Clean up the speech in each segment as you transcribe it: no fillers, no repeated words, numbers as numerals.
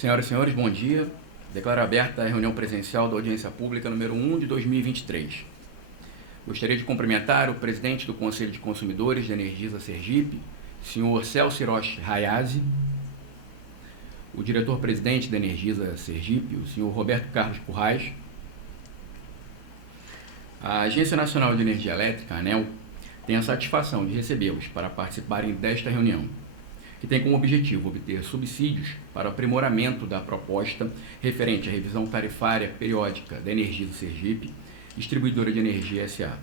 Senhoras e senhores, bom dia. Declaro aberta a reunião presencial da audiência pública número 1 de 2023. Gostaria de cumprimentar o presidente do Conselho de Consumidores de Energisa Sergipe, senhor Celso Hiroshi Hayashi, o diretor-presidente da Energisa Sergipe, o senhor Roberto Carlos Currais, a Agência Nacional de Energia Elétrica, ANEEL, tem a satisfação de recebê-los para participarem desta reunião, que tem como objetivo obter subsídios para o aprimoramento da proposta referente à revisão tarifária periódica da Energisa Sergipe, Distribuidora de Energia S.A.,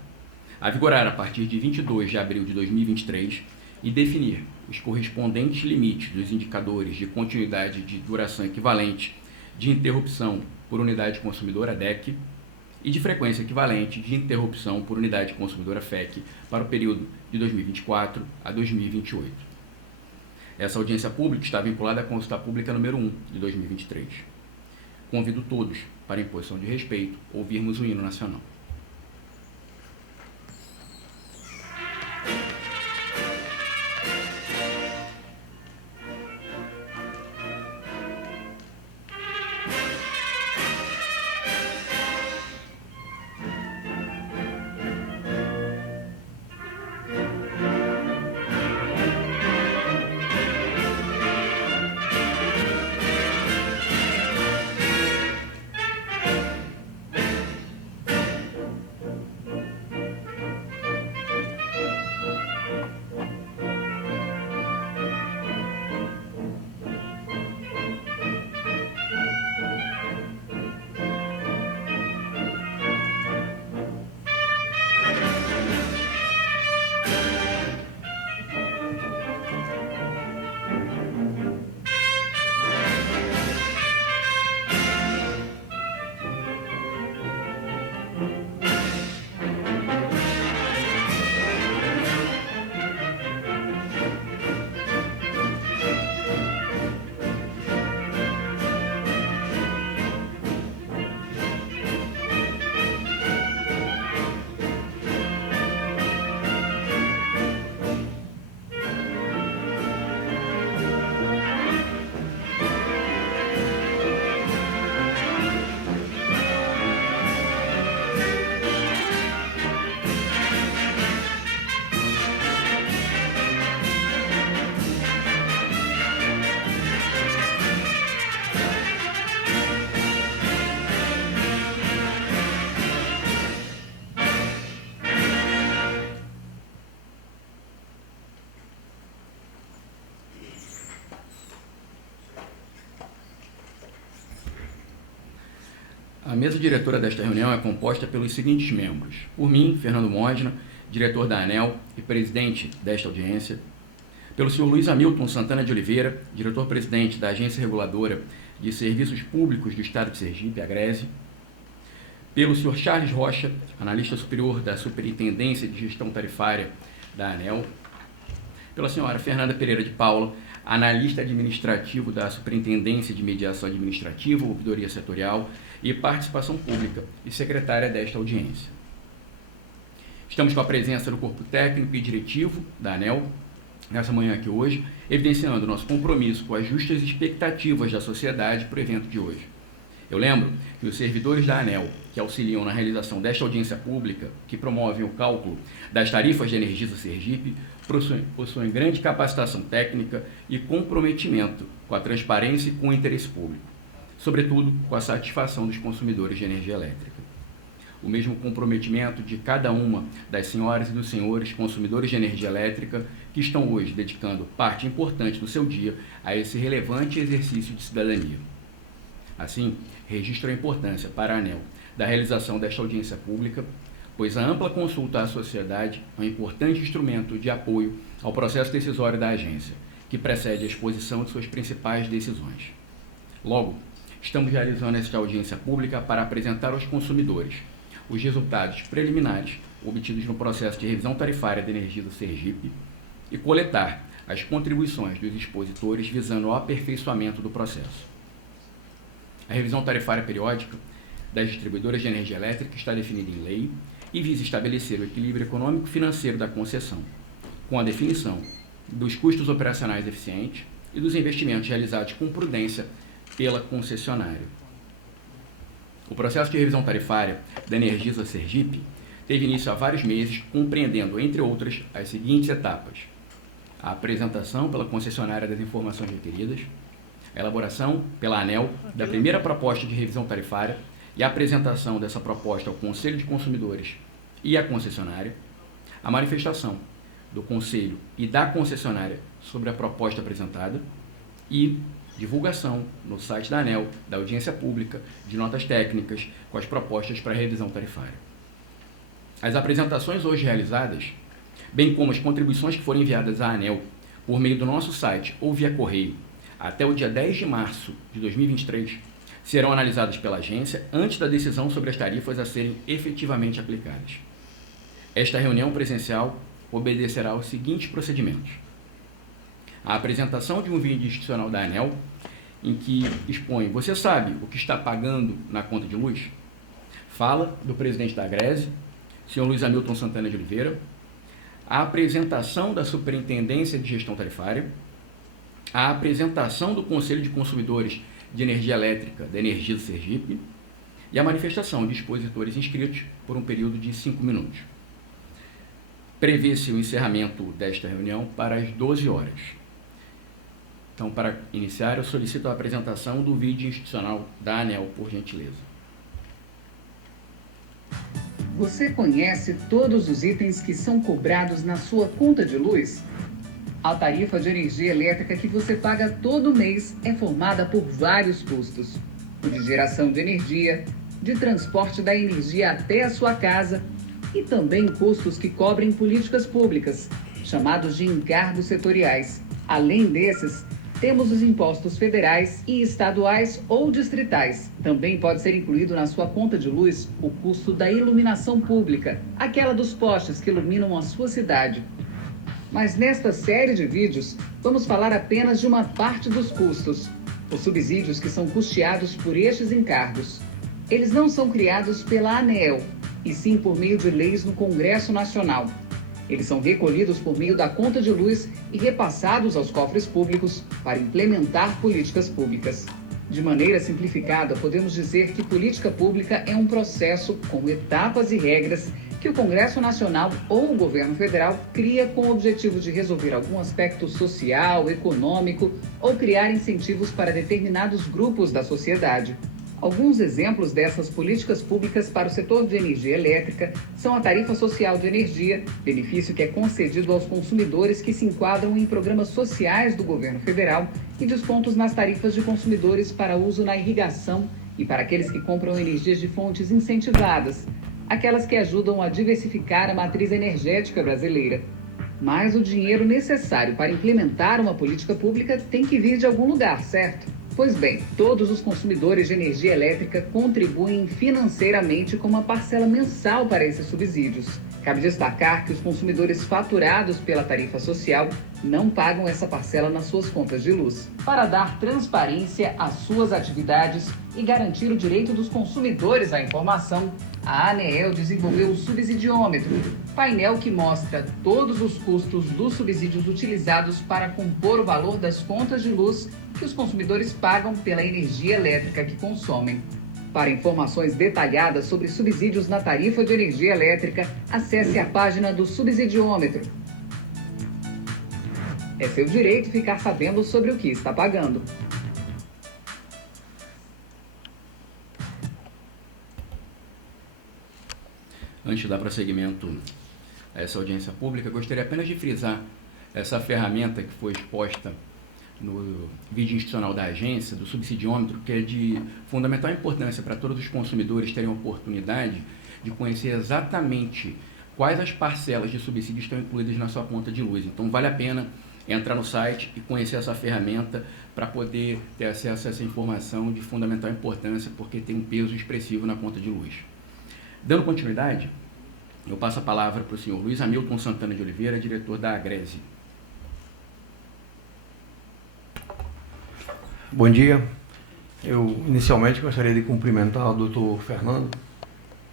a vigorar a partir de 22 de abril de 2023 e definir os correspondentes limites dos indicadores de continuidade de duração equivalente de interrupção por unidade consumidora DEC e de frequência equivalente de interrupção por unidade consumidora FEC para o período de 2024 a 2028. Essa audiência pública está vinculada à consulta pública número 1 de 2023. Convido todos, para imposição de respeito, ouvirmos o hino nacional. A mesa diretora desta reunião é composta pelos seguintes membros: por mim, Fernando Modena, diretor da ANEEL e presidente desta audiência; pelo senhor Luiz Hamilton Santana de Oliveira, diretor-presidente da Agência Reguladora de Serviços Públicos do Estado de Sergipe, AGRESE; pelo senhor Charles Rocha, analista superior da Superintendência de Gestão Tarifária da ANEEL; pela senhora Fernanda Pereira de Paula, analista administrativo da Superintendência de Mediação Administrativa, Ouvidoria Setorial e Participação Pública e secretária desta audiência. Estamos com a presença do corpo técnico e diretivo da ANEEL nessa manhã aqui hoje, evidenciando nosso compromisso com as justas expectativas da sociedade para o evento de hoje. Eu lembro que os servidores da ANEEL, que auxiliam na realização desta audiência pública, que promovem o cálculo das tarifas de Energisa Sergipe, possuem grande capacitação técnica e comprometimento com a transparência e com o interesse público, sobretudo com a satisfação dos consumidores de energia elétrica. O mesmo comprometimento de cada uma das senhoras e dos senhores consumidores de energia elétrica que estão hoje dedicando parte importante do seu dia a esse relevante exercício de cidadania. Assim, registro a importância para a ANEEL da realização desta audiência pública, pois a ampla consulta à sociedade é um importante instrumento de apoio ao processo decisório da agência, que precede a exposição de suas principais decisões. Logo, estamos realizando esta audiência pública para apresentar aos consumidores os resultados preliminares obtidos no processo de revisão tarifária da Energisa Sergipe e coletar as contribuições dos expositores visando ao aperfeiçoamento do processo. A revisão tarifária periódica das distribuidoras de energia elétrica está definida em lei e visa estabelecer o equilíbrio econômico-financeiro da concessão, com a definição dos custos operacionais eficientes e dos investimentos realizados com prudência pela concessionária. O processo de revisão tarifária da Energisa Sergipe teve início há vários meses, compreendendo, entre outras, as seguintes etapas: a apresentação pela concessionária das informações requeridas, a elaboração pela ANEEL da primeira proposta de revisão tarifária e a apresentação dessa proposta ao Conselho de Consumidores e à concessionária, a manifestação do Conselho e da concessionária sobre a proposta apresentada e divulgação no site da ANEEL da audiência pública de notas técnicas com as propostas para revisão tarifária. As apresentações hoje realizadas, bem como as contribuições que foram enviadas à ANEEL por meio do nosso site ou via correio até o dia 10 de março de 2023, serão analisadas pela agência antes da decisão sobre as tarifas a serem efetivamente aplicadas. Esta reunião presencial obedecerá aos seguintes procedimentos: a apresentação de um vídeo institucional da ANEEL, em que expõe: você sabe o que está pagando na conta de luz? Fala do presidente da Agrese, senhor Luiz Hamilton Santana de Oliveira, a apresentação da Superintendência de Gestão Tarifária, a apresentação do Conselho de Consumidores de Energia Elétrica da Energisa Sergipe e a manifestação de expositores inscritos por um período de 5 minutos. Prevê-se o encerramento desta reunião para as 12 horas. Então, para iniciar, eu solicito a apresentação do vídeo institucional da ANEEL, por gentileza. Você conhece todos os itens que são cobrados na sua conta de luz? A tarifa de energia elétrica que você paga todo mês é formada por vários custos: o de geração de energia, de transporte da energia até a sua casa e também custos que cobrem políticas públicas, chamados de encargos setoriais. Além desses, temos os impostos federais e estaduais ou distritais. Também pode ser incluído na sua conta de luz o custo da iluminação pública, aquela dos postes que iluminam a sua cidade. Mas nesta série de vídeos, vamos falar apenas de uma parte dos custos, os subsídios que são custeados por estes encargos. Eles não são criados pela ANEEL, e sim por meio de leis no Congresso Nacional. Eles são recolhidos por meio da conta de luz e repassados aos cofres públicos para implementar políticas públicas. De maneira simplificada, podemos dizer que política pública é um processo com etapas e regras que o Congresso Nacional ou o governo federal cria com o objetivo de resolver algum aspecto social, econômico ou criar incentivos para determinados grupos da sociedade. Alguns exemplos dessas políticas públicas para o setor de energia elétrica são a tarifa social de energia, benefício que é concedido aos consumidores que se enquadram em programas sociais do governo federal, e descontos nas tarifas de consumidores para uso na irrigação e para aqueles que compram energias de fontes incentivadas, aquelas que ajudam a diversificar a matriz energética brasileira. Mas o dinheiro necessário para implementar uma política pública tem que vir de algum lugar, certo? Pois bem, todos os consumidores de energia elétrica contribuem financeiramente com uma parcela mensal para esses subsídios. Cabe destacar que os consumidores faturados pela tarifa social não pagam essa parcela nas suas contas de luz. Para dar transparência às suas atividades e garantir o direito dos consumidores à informação, a ANEEL desenvolveu o Subsidiômetro, painel que mostra todos os custos dos subsídios utilizados para compor o valor das contas de luz que os consumidores pagam pela energia elétrica que consomem. Para informações detalhadas sobre subsídios na tarifa de energia elétrica, acesse a página do Subsidiômetro. É seu direito ficar sabendo sobre o que está pagando. Antes de dar prosseguimento a essa audiência pública, gostaria apenas de frisar essa ferramenta que foi exposta no vídeo institucional da agência, do subsidiômetro, que é de fundamental importância para todos os consumidores terem a oportunidade de conhecer exatamente quais as parcelas de subsídio estão incluídas na sua conta de luz. Então, vale a pena entrar no site e conhecer essa ferramenta para poder ter acesso a essa informação de fundamental importância, porque tem um peso expressivo na conta de luz. Dando continuidade, eu passo a palavra para o senhor Luiz Hamilton Santana de Oliveira, diretor da Agrese. Bom dia. Eu inicialmente gostaria de cumprimentar o doutor Fernando,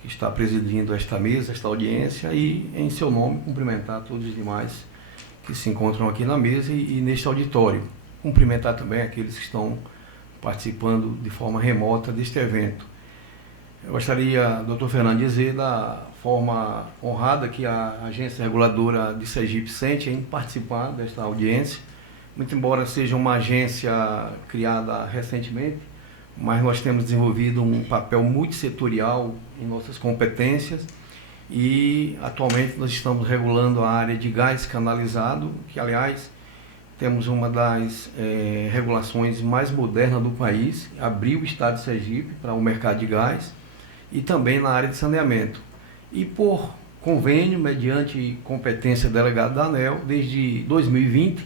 que está presidindo esta mesa, esta audiência, e em seu nome cumprimentar todos os demais que se encontram aqui na mesa e neste auditório. Cumprimentar também aqueles que estão participando de forma remota deste evento. Eu gostaria, doutor Fernando, de dizer da forma honrada que a Agência Reguladora de Sergipe sente em participar desta audiência, muito embora seja uma agência criada recentemente, mas nós temos desenvolvido um papel multissetorial em nossas competências e atualmente nós estamos regulando a área de gás canalizado, que aliás temos uma das regulações mais modernas do país, abriu o estado de Sergipe para o mercado de gás e também na área de saneamento. E por convênio, mediante competência delegada da ANEEL, desde 2020,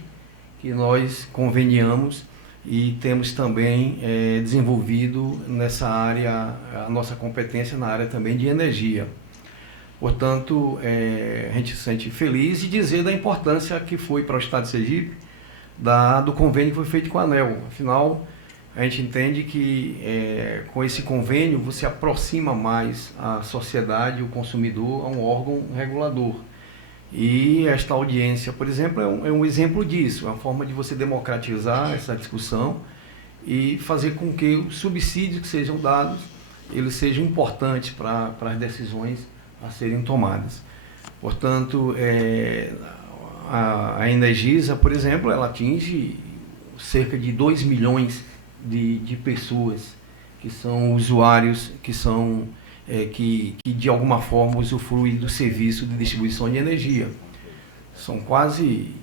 que nós conveniamos e temos também desenvolvido nessa área, a nossa competência na área também de energia. Portanto, a gente se sente feliz e dizer da importância que foi para o estado de Sergipe do convênio que foi feito com a ANEEL. Afinal, a gente entende que com esse convênio você aproxima mais a sociedade, o consumidor, a um órgão regulador. E esta audiência, por exemplo, é um exemplo disso, é uma forma de você democratizar essa discussão e fazer com que os subsídios que sejam dados, eles sejam importantes para as decisões a serem tomadas. Portanto, a Energisa, por exemplo, ela atinge cerca de 2 milhões de pessoas que são usuários, que de alguma forma usufruem do serviço de distribuição de energia. São quase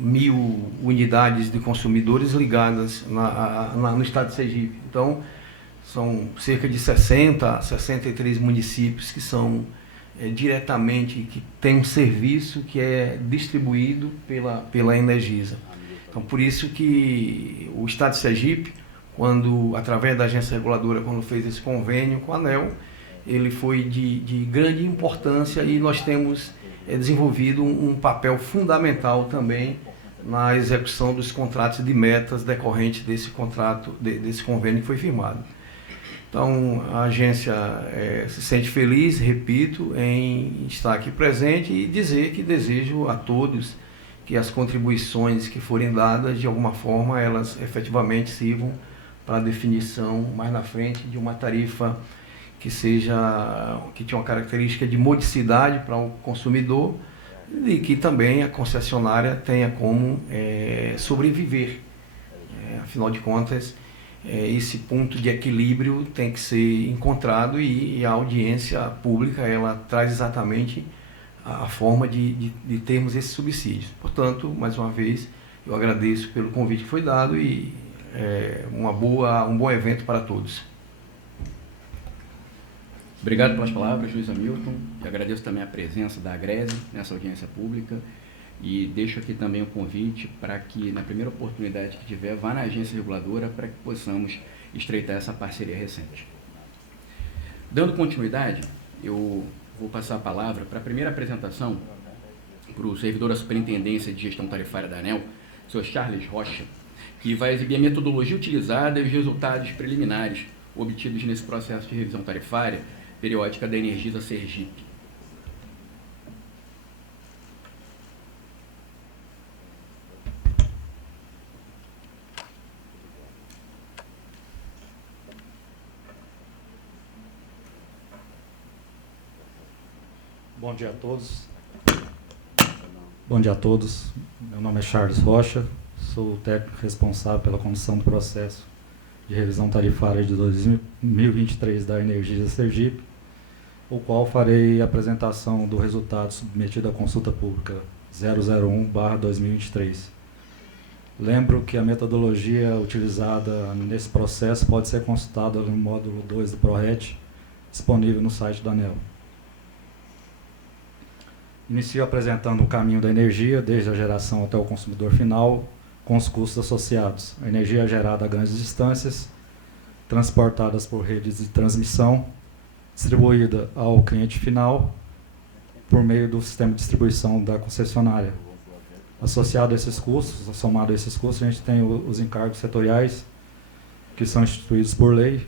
1.000 unidades de consumidores ligadas no estado de Sergipe. Então, são cerca de 63 municípios que são diretamente, que tem um serviço que é distribuído pela Energisa. Então, por isso que o estado de Sergipe, através da agência reguladora, quando fez esse convênio com a ANEEL, ele foi de grande importância e nós temos desenvolvido um papel fundamental também na execução dos contratos de metas decorrentes desse convênio que foi firmado. Então, a agência se sente feliz, repito, em estar aqui presente e dizer que desejo a todos que as contribuições que forem dadas, de alguma forma, elas efetivamente sirvam para a definição mais na frente de uma tarifa que tinha uma característica de modicidade para o consumidor e que também a concessionária tenha como sobreviver. Afinal de contas, esse ponto de equilíbrio tem que ser encontrado e a audiência pública ela traz exatamente a forma de termos esses subsídios. Portanto, mais uma vez, eu agradeço pelo convite que foi dado e um bom evento para todos. Obrigado pelas palavras, Luiz Hamilton. Eu agradeço também a presença da Agrese nessa audiência pública e deixo aqui também o convite para que, na primeira oportunidade que tiver, vá na agência reguladora para que possamos estreitar essa parceria recente. Dando continuidade, eu vou passar a palavra para a primeira apresentação para o servidor da Superintendência de Gestão Tarifária da ANEEL, o Sr. Charles Rocha, que vai exibir a metodologia utilizada e os resultados preliminares obtidos nesse processo de revisão tarifária periódica da Energisa Sergipe. Bom dia a todos. Bom dia a todos. Meu nome é Charles Rocha, sou o técnico responsável pela condução do processo de revisão tarifária de 2023 da Energisa Sergipe, o qual farei a apresentação do resultado submetido à consulta pública 001/2023. Lembro que a metodologia utilizada nesse processo pode ser consultada no módulo 2 do PRORET, disponível no site da ANEEL. Inicio apresentando o caminho da energia, desde a geração até o consumidor final, com os custos associados. A energia é gerada a grandes distâncias, transportadas por redes de transmissão, distribuída ao cliente final por meio do sistema de distribuição da concessionária. Associado a esses custos, somado a esses custos, a gente tem os encargos setoriais, que são instituídos por lei.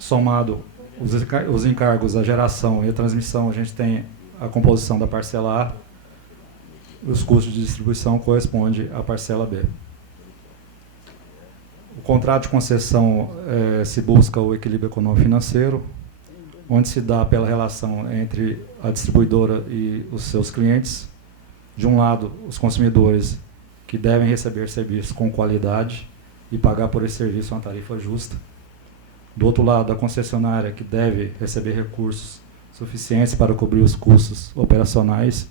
Somado os encargos, a geração e a transmissão, a gente tem a composição da parcela A, os custos de distribuição correspondem à parcela B. O contrato de concessão se busca o equilíbrio econômico-financeiro, onde se dá pela relação entre a distribuidora e os seus clientes. De um lado, os consumidores que devem receber serviços com qualidade e pagar por esse serviço uma tarifa justa. Do outro lado, a concessionária que deve receber recursos suficientes para cobrir os custos operacionais,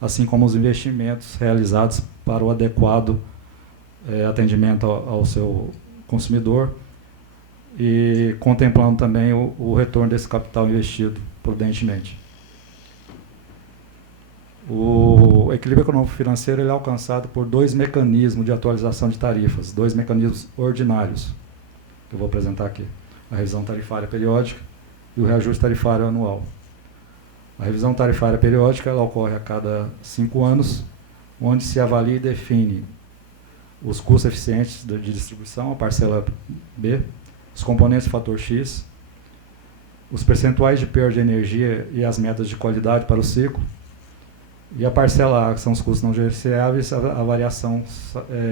assim como os investimentos realizados para o adequado atendimento ao seu consumidor, e contemplando também o retorno desse capital investido prudentemente. O equilíbrio econômico-financeiro ele é alcançado por dois mecanismos de atualização de tarifas, dois mecanismos ordinários, que eu vou apresentar aqui: a revisão tarifária periódica e o reajuste tarifário anual. A revisão tarifária periódica ela ocorre a cada 5 anos, onde se avalia e define os custos eficientes de distribuição, a parcela B, os componentes do fator X, os percentuais de perda de energia e as metas de qualidade para o ciclo, e a parcela A, que são os custos não gerenciáveis, a variação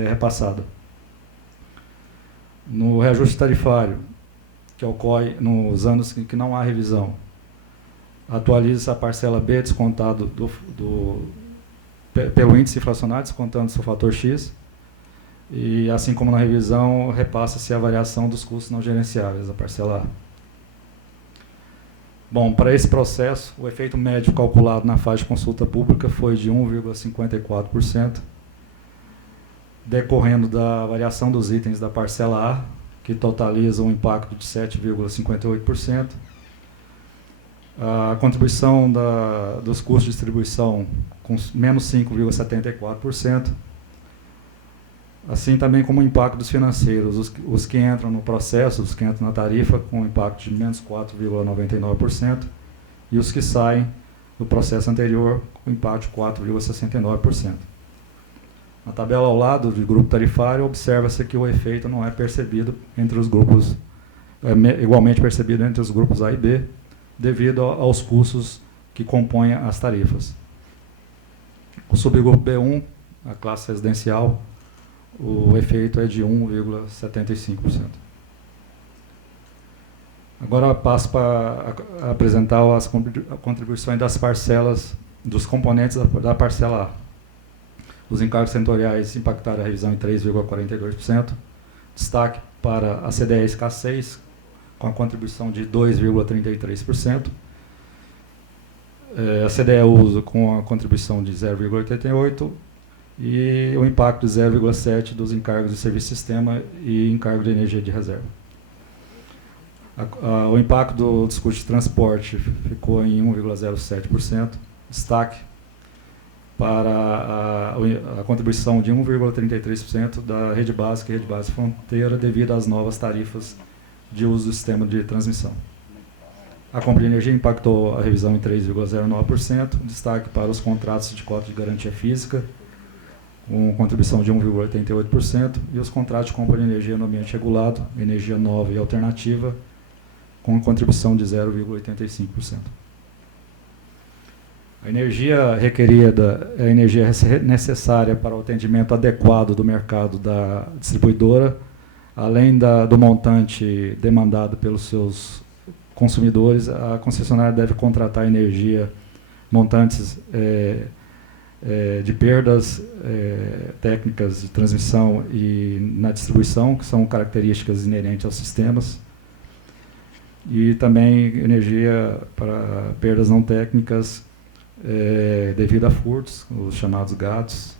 repassada. No reajuste tarifário, que ocorre nos anos que não há revisão, atualiza a parcela B descontado pelo índice inflacionário, descontando seu fator X, e assim como na revisão, repassa-se a variação dos custos não gerenciáveis, a parcela A. Bom, para esse processo, o efeito médio calculado na fase de consulta pública foi de 1,54%, decorrendo da variação dos itens da parcela A, que totaliza um impacto de 7,58%. A contribuição dos custos de distribuição com menos 5,74%. Assim também como o impacto dos financeiros, os que entram no processo, os que entram na tarifa, com um impacto de menos 4,99%, e os que saem do processo anterior, com impacto de 4,69%. Na tabela ao lado do grupo tarifário, observa-se que o efeito não é percebido entre os grupos, igualmente percebido entre os grupos A e B, devido aos custos que compõem as tarifas. O subgrupo B1, a classe residencial, o efeito é de 1,75%. Agora passo para apresentar as contribuições das parcelas, dos componentes da parcela A. Os encargos setoriais impactaram a revisão em 3,42%. Destaque para a CDE escassez, com a contribuição de 2,33%. A CDE uso com a contribuição de 0,88%. E o impacto de 0,7% dos encargos de serviço sistema e encargo de energia de reserva. O impacto dos custos de transporte ficou em 1,07%. Destaque para a contribuição de 1,33% da rede básica e rede básica fronteira devido às novas tarifas de uso do sistema de transmissão. A compra de energia impactou a revisão em 3,09%. Destaque para os contratos de cota de garantia física, com contribuição de 1,88%, e os contratos de compra de energia no ambiente regulado, energia nova e alternativa, com contribuição de 0,85%. A energia requerida é a energia necessária para o atendimento adequado do mercado da distribuidora, além do montante demandado pelos seus consumidores. A concessionária deve contratar energia, montantes de perdas técnicas de transmissão e na distribuição, que são características inerentes aos sistemas, e também energia para perdas não técnicas devido a furtos, os chamados GATs,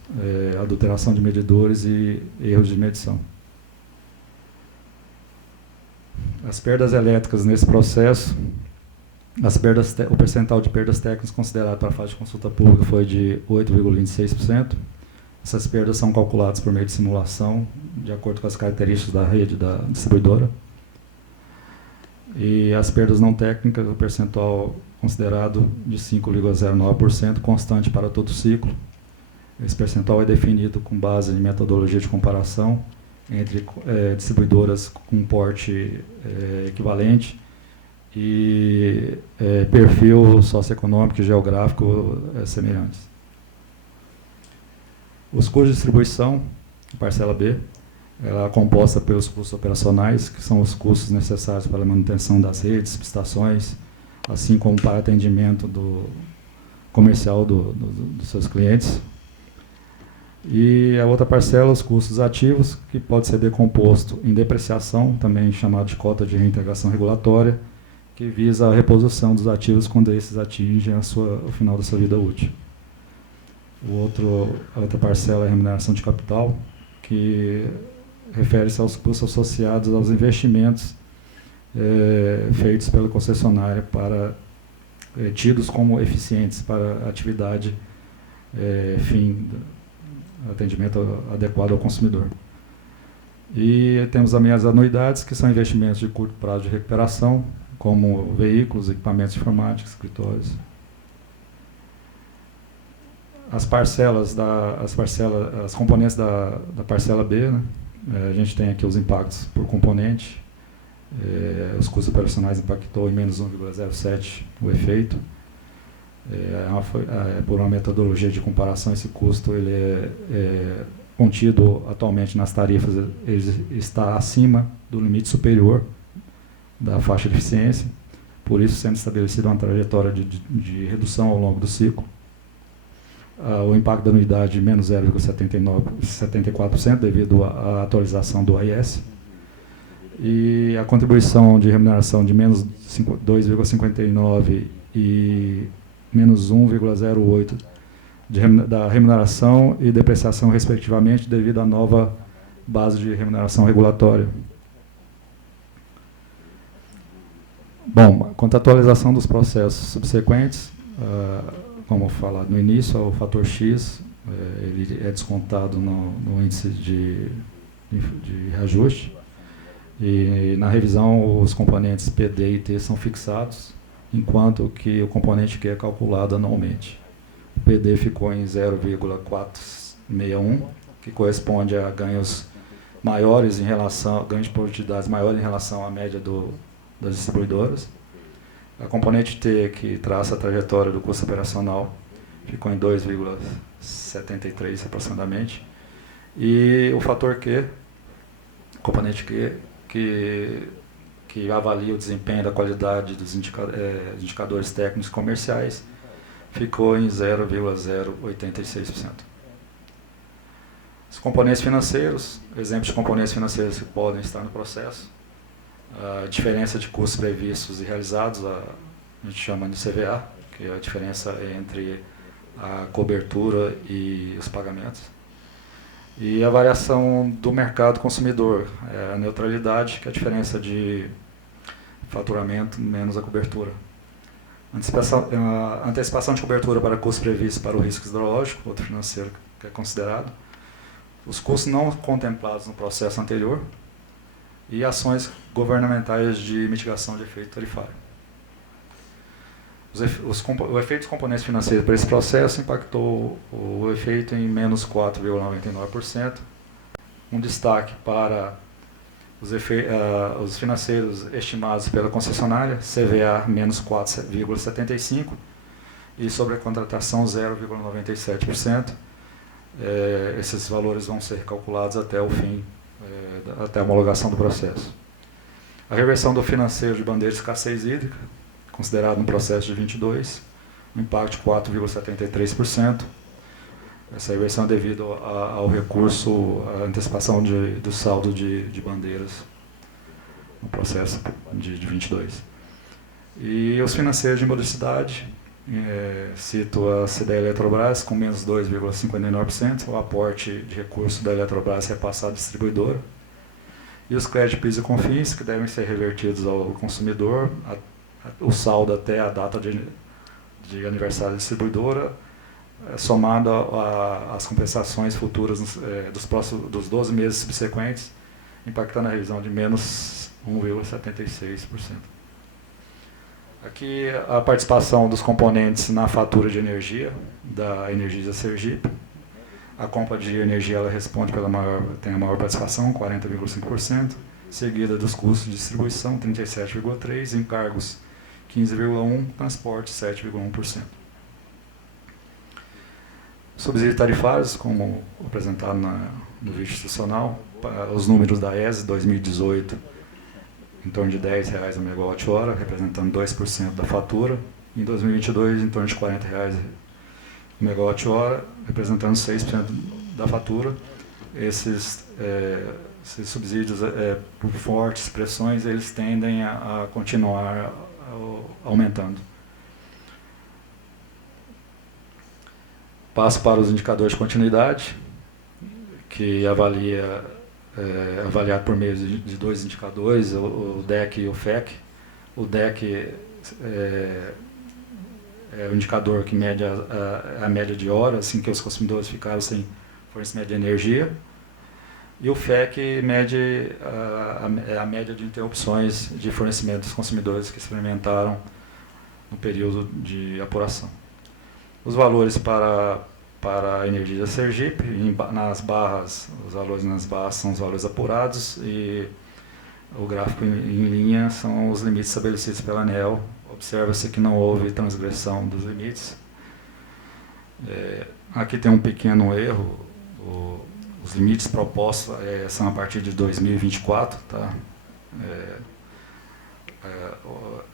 adulteração de medidores e erros de medição. As perdas elétricas nesse processo, o percentual de perdas técnicas considerado para a fase de consulta pública foi de 8,26%. Essas perdas são calculadas por meio de simulação, de acordo com as características da rede da distribuidora. E as perdas não técnicas, o percentual considerado de 5,09%, constante para todo o ciclo. Esse percentual é definido com base em metodologia de comparação entre distribuidoras com porte equivalente e perfil socioeconômico e geográfico semelhantes. Os custos de distribuição, parcela B, Ela é composta pelos custos operacionais, que são os custos necessários para a manutenção das redes, prestações, assim como para atendimento comercial dos seus clientes. E a outra parcela, os custos ativos, que pode ser decomposto em depreciação, também chamado de cota de reintegração regulatória, que visa a reposição dos ativos quando esses atingem o final da sua vida útil. A outra parcela é a remuneração de capital, que refere-se aos custos associados aos investimentos feitos pela concessionária tidos como eficientes para a atividade fim atendimento adequado ao consumidor. E temos também as anuidades, que são investimentos de curto prazo de recuperação, como veículos, equipamentos informáticos, escritórios. As componentes da parcela B, né? A gente tem aqui os impactos por componente. Os custos operacionais impactou em menos 1,07 o efeito. Por uma metodologia de comparação, esse custo ele é contido atualmente nas tarifas, ele está acima do limite superior da faixa de eficiência, por isso sendo estabelecida uma trajetória de redução ao longo do ciclo. O impacto da anuidade menos 0,74% devido à atualização do AIS, e a contribuição de remuneração de menos 2,59% e menos 1,08% da remuneração e depreciação, respectivamente, devido à nova base de remuneração regulatória. Bom, quanto à atualização dos processos subsequentes, como falado no início, o fator X ele é descontado no índice de reajuste, e na revisão os componentes P, D e T são fixados, enquanto que o componente Q é calculado anualmente. O PD ficou em 0,461, que corresponde a ganhos maiores em relação, ganhos de produtividade maiores em relação à média das distribuidoras. A componente T, que traça a trajetória do custo operacional, ficou em 2,73 aproximadamente. E o fator Q, componente Q, que avalia o desempenho da qualidade dos indicadores técnicos comerciais, ficou em 0,086%. Os componentes financeiros, exemplos de componentes financeiros que podem estar no processo: a diferença de custos previstos e realizados, a gente chama de CVA, que é a diferença entre a cobertura e os pagamentos. E a variação do mercado consumidor, a neutralidade, que é a diferença de faturamento menos a cobertura. A antecipação de cobertura para custos previstos para o risco hidrológico, outro financeiro que é considerado. Os custos não contemplados no processo anterior e ações governamentais de mitigação de efeito tarifário. O efeito dos componentes financeiros para esse processo impactou o efeito em menos 4,99%. Um destaque para os financeiros estimados pela concessionária, CVA menos 4,75% e sobre a contratação 0,97%. Esses valores vão ser calculados até o fim, até a homologação do processo. A reversão do financeiro de bandeira de escassez hídrica, considerado no processo de 22, um impacto de 4,73%. Essa reversão é devido ao recurso, à antecipação do saldo de bandeiras no processo de 22. E os financeiros de modicidade, cito a CDE Eletrobras com menos 2,59%, o aporte de recurso da Eletrobras repassado à distribuidora, e os créditos PIS e COFINS, que devem ser revertidos ao consumidor, o saldo até a data de aniversário da distribuidora, somado às compensações futuras dos 12 meses subsequentes, impactando a revisão de menos 1,76%. Aqui a participação dos componentes na fatura de energia da Energisa Sergipe. A compra de energia ela responde tem a maior participação, 40,5%, seguida dos custos de distribuição, 37,3%, encargos 15,1%, transporte 7,1%. Subsídios tarifários, como apresentado no vídeo institucional, os números da ESE 2018, em torno de R$10 a megawatt-hora, representando 2% da fatura. Em 2022, em torno de R$40 a megawatt-hora, representando 6% da fatura. Esses subsídios, por fortes pressões, eles tendem a continuar aumentando. Passo para os indicadores de continuidade, que avaliado por meio de dois indicadores, o DEC e o FEC. O DEC é o indicador que mede a média de horas, assim que os consumidores ficaram sem fornecimento de energia. E o FEC mede a média de interrupções de fornecimento dos consumidores que experimentaram no período de apuração. Os valores para a Energisa Sergipe, nas barras, os valores nas barras são os valores apurados e o gráfico em linha são os limites estabelecidos pela ANEEL. Observa-se que não houve transgressão dos limites. Aqui tem um pequeno erro. Os limites propostos são a partir de 2024. Tá?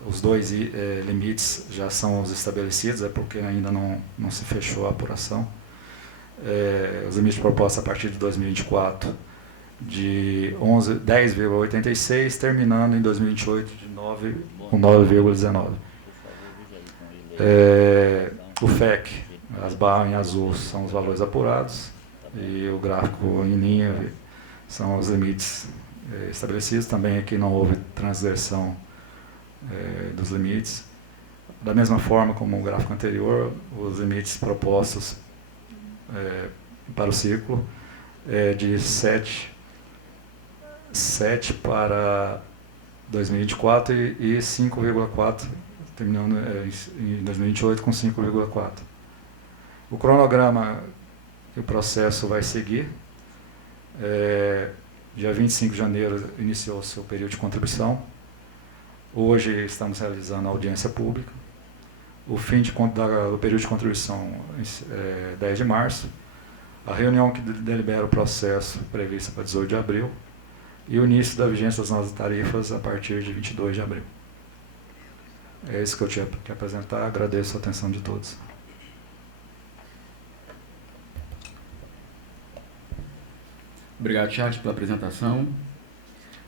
Os dois limites já são os estabelecidos, é porque ainda não se fechou a apuração. Os limites propostos a partir de 2024 de 10,86, terminando em 2028 com 9,19. O FEC, as barras em azul são os valores apurados e o gráfico em linha são os limites estabelecidos. Também aqui não houve transgressão dos limites. Da mesma forma como o gráfico anterior, os limites propostos para o ciclo de 7 para 2024 e 5,4, terminando em 2028 com 5,4. O cronograma que o processo vai seguir, dia 25 de janeiro iniciou o seu período de contribuição. Hoje estamos realizando a audiência pública. O fim do período de contribuição é 10 de março. A reunião que delibera o processo prevista para 18 de abril. E o início da vigência das novas tarifas a partir de 22 de abril. É isso que eu tinha que apresentar. Agradeço a atenção de todos. Obrigado, Charles, pela apresentação.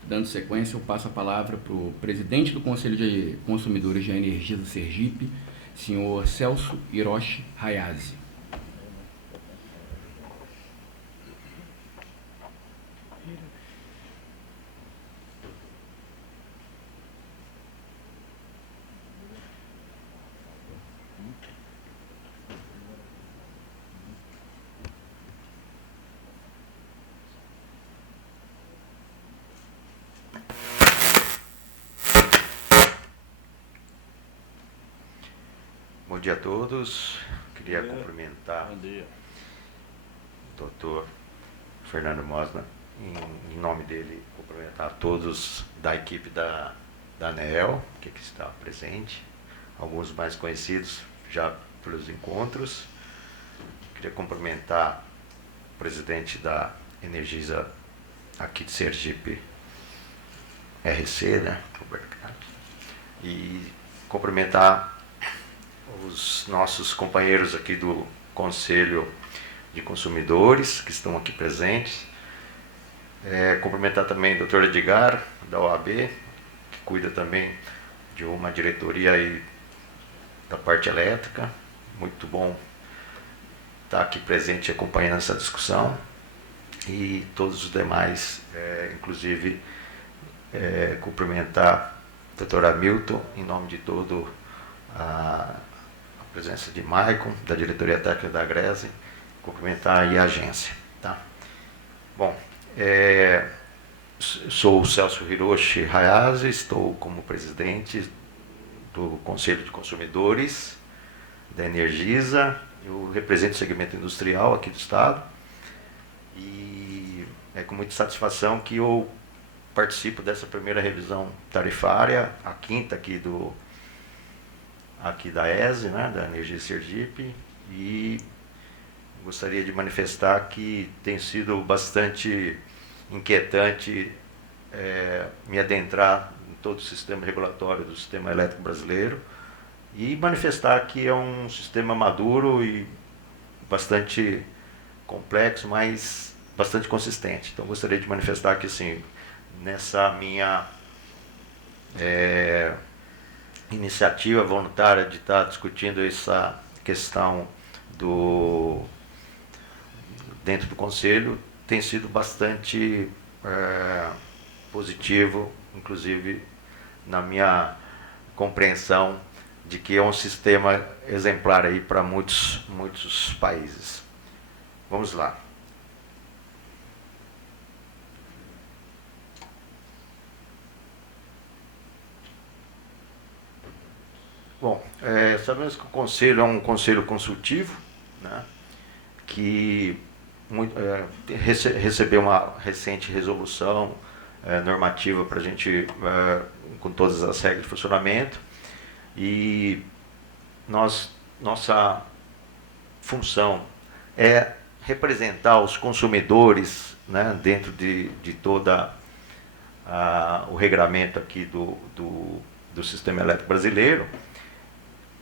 Dando sequência, eu passo a palavra para o presidente do Conselho de Consumidores de Energisa Sergipe, senhor Celso Hiroshi Hayashi. Bom dia a todos. Queria cumprimentar o doutor Fernando Mosna, em nome dele, cumprimentar a todos da equipe da ANEEL, que aqui está presente, alguns mais conhecidos já pelos encontros. Queria cumprimentar o presidente da Energisa aqui de Sergipe, RC, né, Roberto Carlos, e cumprimentar os nossos companheiros aqui do Conselho de Consumidores que estão aqui presentes. Cumprimentar também o Dr. Edgar, da OAB, que cuida também de uma diretoria aí da parte elétrica. Muito bom estar aqui presente acompanhando essa discussão. E todos os demais, inclusive cumprimentar o Dr. Hamilton, em nome de todo a presença de Maicon, da diretoria técnica da Grese, cumprimentar aí a agência. Tá? Bom, sou o Celso Hiroshi Hayashi, estou como presidente do Conselho de Consumidores da Energisa. Eu represento o segmento industrial aqui do Estado e é com muita satisfação que eu participo dessa primeira revisão tarifária, a quinta aqui da ESE, né, da Energisa Sergipe, e gostaria de manifestar que tem sido bastante inquietante me adentrar em todo o sistema regulatório do sistema elétrico brasileiro e manifestar que é um sistema maduro e bastante complexo, mas bastante consistente. Então, gostaria de manifestar que, assim, nessa minha iniciativa voluntária de estar discutindo essa questão dentro do Conselho, tem sido bastante positivo, inclusive na minha compreensão de que é um sistema exemplar aí para muitos países. Vamos lá. Bom, sabemos que o Conselho é um conselho consultivo, né, que recebeu uma recente resolução normativa para a gente, com todas as regras de funcionamento, e nossa função é representar os consumidores, né, dentro de toda o regramento aqui do sistema elétrico brasileiro,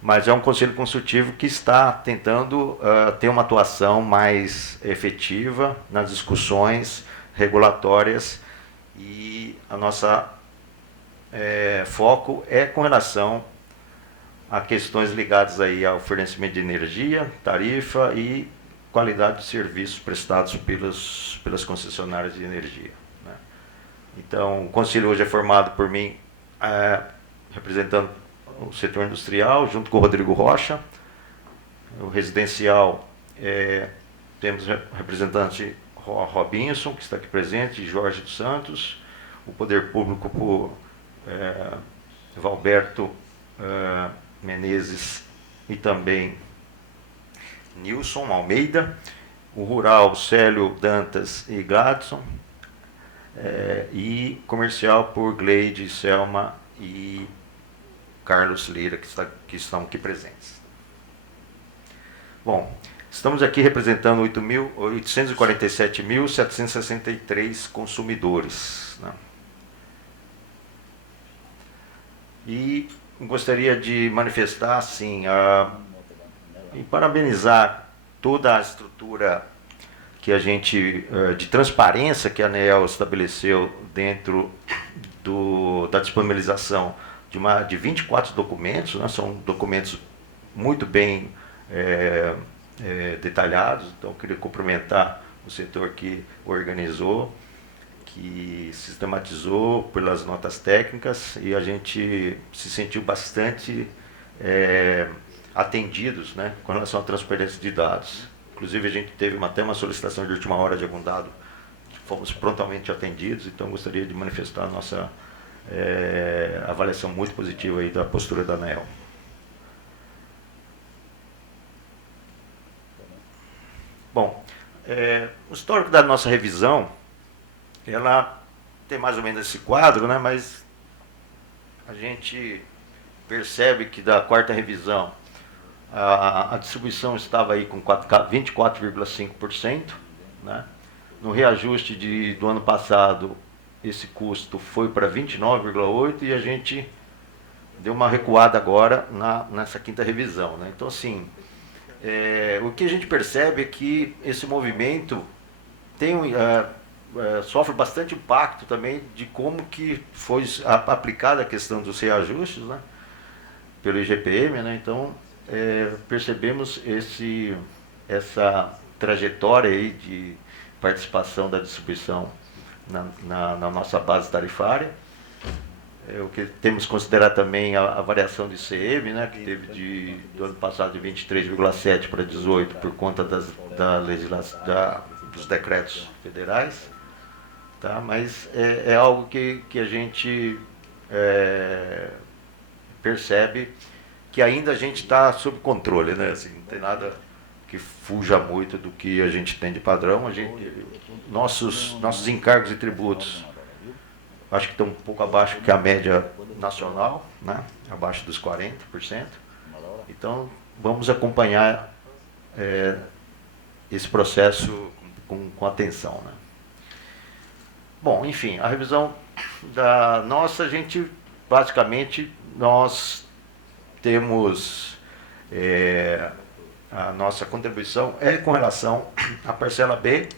mas é um conselho consultivo que está tentando ter uma atuação mais efetiva nas discussões regulatórias, e a nossa foco é com relação a questões ligadas aí ao fornecimento de energia, tarifa e qualidade de serviços prestados pelas concessionárias de energia, né? Então, o conselho hoje é formado por mim, representando o setor industrial, junto com o Rodrigo Rocha. O residencial, temos representante Robinson, que está aqui presente, Jorge dos Santos. O poder público por Valberto Menezes e também Nilson Almeida. O rural, Célio Dantas e Gladson. E comercial por Gleide, Selma e Carlos Lira, que estão aqui presentes. Bom, estamos aqui representando 847.763 consumidores, né? E gostaria de manifestar, assim, e parabenizar toda a estrutura que a gente, de transparência que a ANEEL estabeleceu dentro da disponibilização de 24 documentos, né? São documentos muito bem detalhados. Então, eu queria cumprimentar o setor que organizou, que sistematizou pelas notas técnicas, e a gente se sentiu bastante atendidos, né, com relação à transparência de dados. Inclusive, a gente teve até uma solicitação de última hora de algum dado, fomos prontamente atendidos. Então, gostaria de manifestar a nossa avaliação muito positiva aí da postura da ANEEL. Bom, o histórico da nossa revisão, ela tem mais ou menos esse quadro, né, mas a gente percebe que da quarta revisão a distribuição estava aí com 24,5%, né? No reajuste do ano passado, esse custo foi para 29,8%, e a gente deu uma recuada agora nessa quinta revisão, né? Então, assim, o que a gente percebe é que esse movimento sofre bastante impacto também de como que foi aplicada a questão dos reajustes, né, pelo IGPM, né? Então, percebemos essa trajetória aí de participação da distribuição na nossa base tarifária. O que temos que considerar também a variação de ICM, né, que teve do ano passado de 23,7 para 18 por conta dos decretos federais, tá? Mas é algo que a gente percebe que ainda a gente está sob controle, né? Assim, não tem nada que fuja muito do que a gente tem de padrão. Nossos encargos e tributos, acho que estão um pouco abaixo que a média nacional, né? Abaixo dos 40%. Então, vamos acompanhar esse processo com atenção, né? Bom, enfim, a revisão da nossa, a gente, basicamente, nós temos, a nossa contribuição é com relação à parcela B,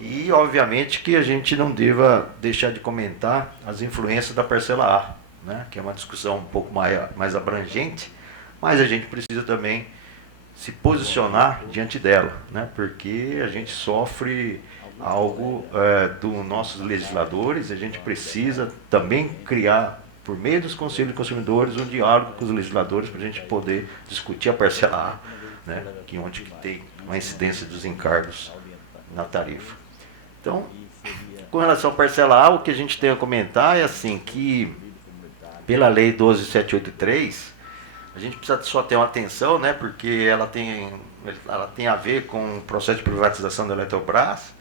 e, obviamente, que a gente não deva deixar de comentar as influências da parcela A, né, que é uma discussão um pouco mais abrangente, mas a gente precisa também se posicionar diante dela, né, porque a gente sofre algo dos nossos legisladores, a gente precisa também criar, por meio dos conselhos de consumidores, um diálogo com os legisladores para a gente poder discutir a parcela A, né, que onde que tem uma incidência dos encargos na tarifa. Então, com relação à parcela A, o que a gente tem a comentar é assim, que pela lei 12783, a gente precisa só ter uma atenção, né, porque ela tem a ver com o processo de privatização da Eletrobras,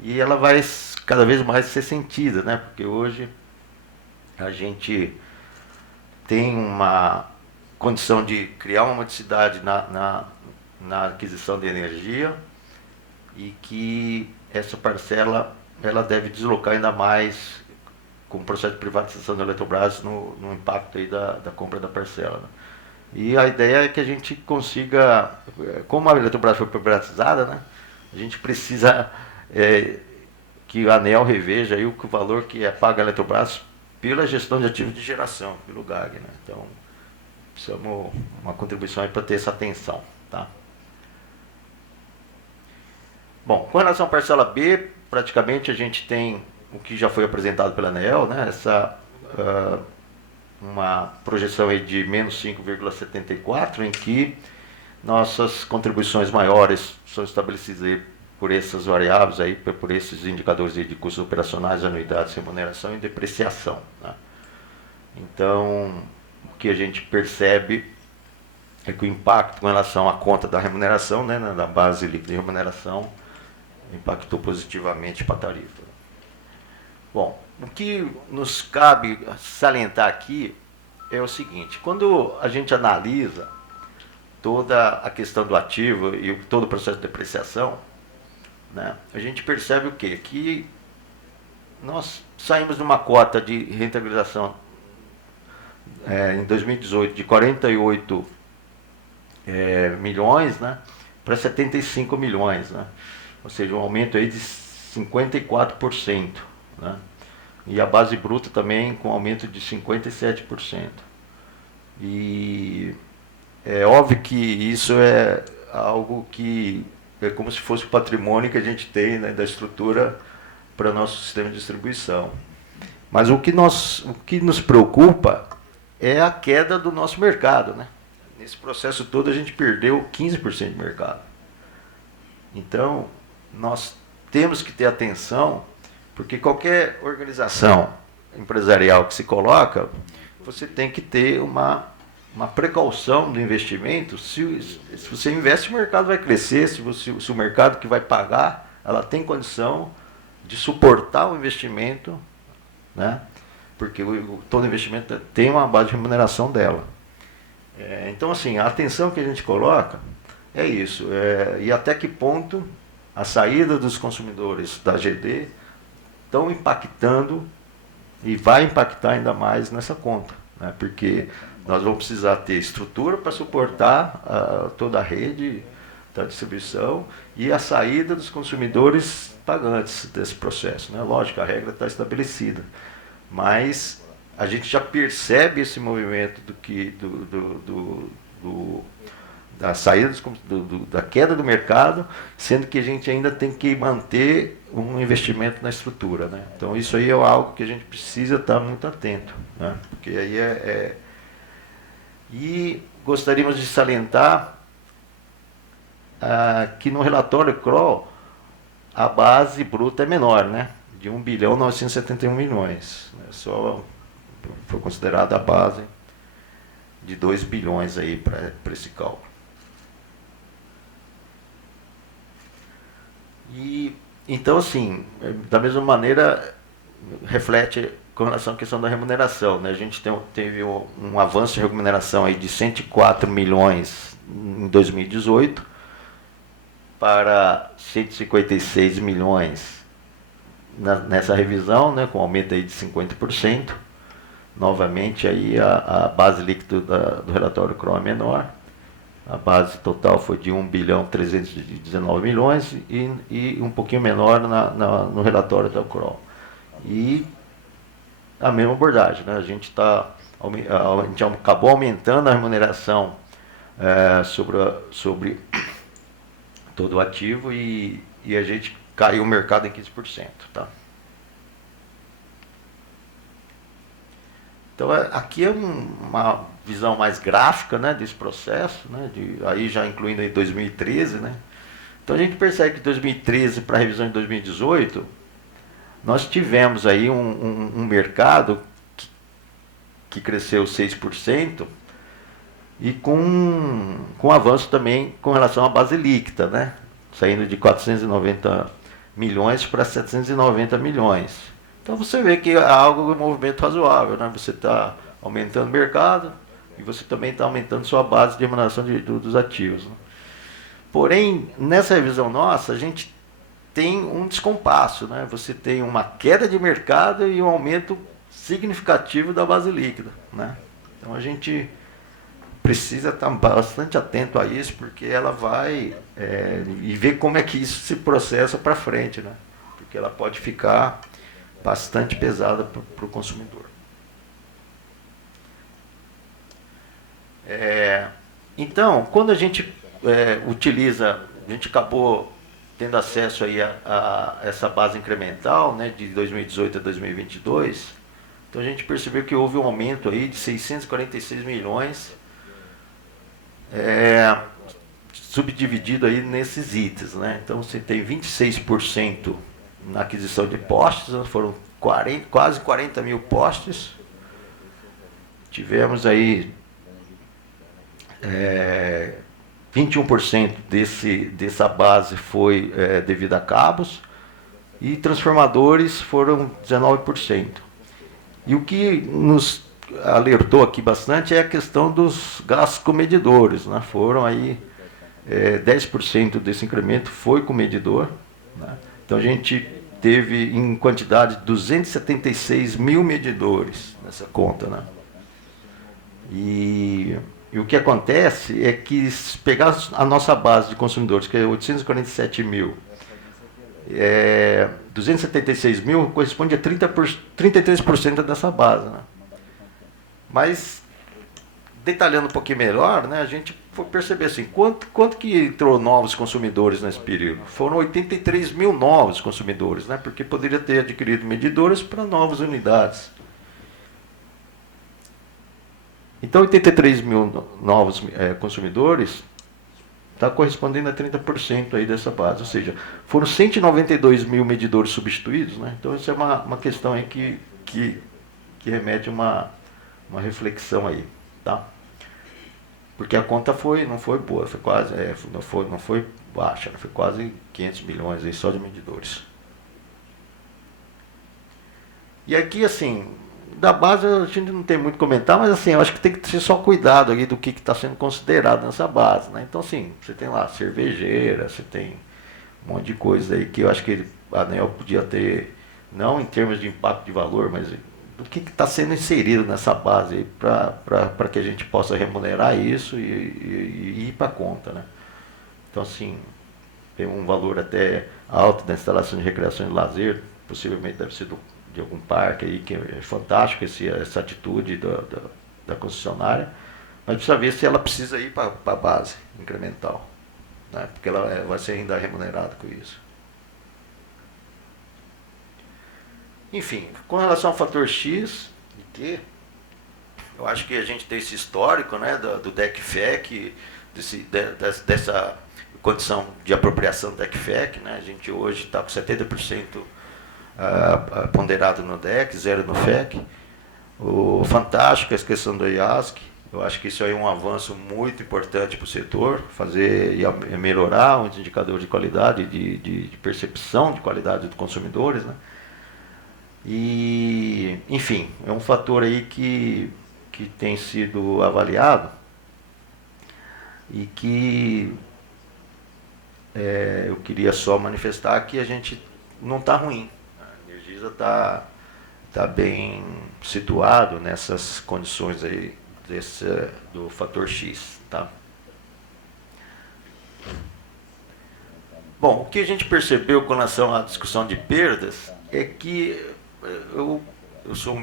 e ela vai cada vez mais ser sentida, né, porque hoje a gente tem uma condição de criar uma modicidade na aquisição de energia, e que essa parcela ela deve deslocar ainda mais com o processo de privatização da Eletrobras no impacto aí da compra da parcela, né? E a ideia é que a gente consiga, como a Eletrobras foi privatizada, né, a gente precisa que a ANEEL reveja aí o valor que é pago à Eletrobras pela gestão de ativos de geração, pelo GAG, né? Então, precisamos uma contribuição aí para ter essa atenção, tá? Bom, com relação à parcela B, praticamente a gente tem o que já foi apresentado pela ANEEL, né? Uma projeção aí de menos 5,74, em que nossas contribuições maiores são estabelecidas aí por essas variáveis, aí, por esses indicadores aí de custos operacionais, anuidades, remuneração e depreciação, né? Então, o que a gente percebe é que o impacto com relação à conta da remuneração, né, da base líquida de remuneração, impactou positivamente para a tarifa. Bom, o que nos cabe salientar aqui é o seguinte: quando a gente analisa toda a questão do ativo e todo o processo de depreciação, né, a gente percebe o quê? Que nós saímos de uma cota de rentabilização em 2018 de 48 milhões, né, para 75 milhões, né? Ou seja, um aumento aí de 54%, né? E a base bruta também com aumento de 57%. E é óbvio que isso é algo que é como se fosse o patrimônio que a gente tem, né, da estrutura para o nosso sistema de distribuição. Mas o que nos preocupa é a queda do nosso mercado, né? Nesse processo todo a gente perdeu 15% de mercado. Então, nós temos que ter atenção, porque qualquer organização empresarial que se coloca, você tem que ter uma precaução do investimento. Se você investe, o mercado vai crescer. Se o mercado que vai pagar, ela tem condição de suportar o investimento, né? Porque todo investimento tem uma base de remuneração dela. Então, assim, a atenção que a gente coloca é isso. E até que ponto a saída dos consumidores da GD estão impactando e vai impactar ainda mais nessa conta, né? Porque nós vamos precisar ter estrutura para suportar toda a rede da distribuição e a saída dos consumidores pagantes desse processo, né? Lógico, a regra está estabelecida, mas a gente já percebe esse movimento da saída da queda do mercado, sendo que a gente ainda tem que manter um investimento na estrutura, né? Então isso aí é algo que a gente precisa estar muito atento, né? Porque aí E gostaríamos de salientar que no relatório Kroll a base bruta é menor, né? De 1.971 milhões, né? Só foi considerada a base de 2 bilhões aí para esse cálculo. E então, assim, da mesma maneira, reflete com relação à questão da remuneração, né? A gente teve um avanço de remuneração aí de 104 milhões em 2018 para 156 milhões nessa revisão, né, com aumento aí de 50%. Novamente aí a base líquida do relatório CRO é menor. A base total foi de 1.319 bilhões e um pouquinho menor no relatório da CRO. E a mesma abordagem, né? A gente acabou aumentando a remuneração sobre todo o ativo e a gente caiu o mercado em 15%. Tá? Então, aqui é uma visão mais gráfica, né, desse processo, né, aí já incluindo aí 2013. Né? Então, a gente percebe que de 2013 para a revisão de 2018, nós tivemos aí um mercado que cresceu 6% e com avanço também com relação à base líquida, né, saindo de 490 milhões para 790 milhões. Então você vê que é algo, um movimento razoável, né? Você está aumentando o mercado e você também está aumentando sua base de remuneração dos ativos. Né? Porém, nessa revisão nossa, a gente tem um descompasso, né? Você tem uma queda de mercado e um aumento significativo da base líquida, né? Então a gente precisa estar bastante atento a isso, porque ela vai e ver como é que isso se processa para frente, né? Porque ela pode ficar bastante pesada para o consumidor. Então, quando a gente utiliza, a gente acabou tendo acesso aí a essa base incremental, né, de 2018 a 2022, então a gente percebeu que houve um aumento aí de 646 milhões, subdividido aí nesses itens, né? Então você tem 26% na aquisição de postes, foram quase 40 mil postes. Tivemos aí 21% dessa base foi devido a cabos e transformadores foram 19%. E o que nos alertou aqui bastante é a questão dos gastos com medidores, né? Foram aí 10% desse incremento foi com medidor, né? Então a gente teve em quantidade 276 mil medidores nessa conta, né? E o que acontece é que se pegar a nossa base de consumidores, que é 847 mil, 276 mil corresponde a 33% dessa base, né? Mas detalhando um pouquinho melhor, né, a gente foi perceber assim, quanto que entrou novos consumidores nesse período? Foram 83 mil novos consumidores, né, porque poderia ter adquirido medidores para novas unidades. Então 83 mil novos consumidores está correspondendo a 30% aí dessa base, ou seja, foram 192 mil medidores substituídos, né? Então isso é uma questão aí que remete a uma reflexão aí, tá? Porque a conta não foi boa, foi quase, não foi baixa, foi quase 500 milhões aí só de medidores. E aqui, assim, da base a gente não tem muito a comentar, mas assim, eu acho que tem que ter só cuidado aí do que está sendo considerado nessa base, né? Então, assim, você tem lá cervejeira, você tem um monte de coisa aí que eu acho que a ANEEL podia ter, não em termos de impacto de valor, mas do que está sendo inserido nessa base para que a gente possa remunerar isso e ir para a conta, né? Então, assim, tem um valor até alto da instalação de recreação e lazer, possivelmente deve ser de algum parque aí, que é fantástico essa atitude da concessionária, mas precisa ver se ela precisa ir para a base incremental, né? Porque ela vai ser ainda remunerada com isso. Enfim, com relação ao fator X e Q, eu acho que a gente tem esse histórico, né, do DEC-FEC, dessa condição de apropriação do DEC-FEC, né? A gente hoje está com 70% ponderado no DEC, 0 no FEC. O fantástico é a questão do IASC. Eu acho que isso aí é um avanço muito importante para o setor, fazer e melhorar os indicadores de qualidade, de percepção de qualidade dos consumidores, né? E, enfim, é um fator aí que tem sido avaliado e que eu queria só manifestar que a gente não está ruim. A já está bem situado nessas condições aí do fator X, tá? Bom, o que a gente percebeu com relação à discussão de perdas é que eu sou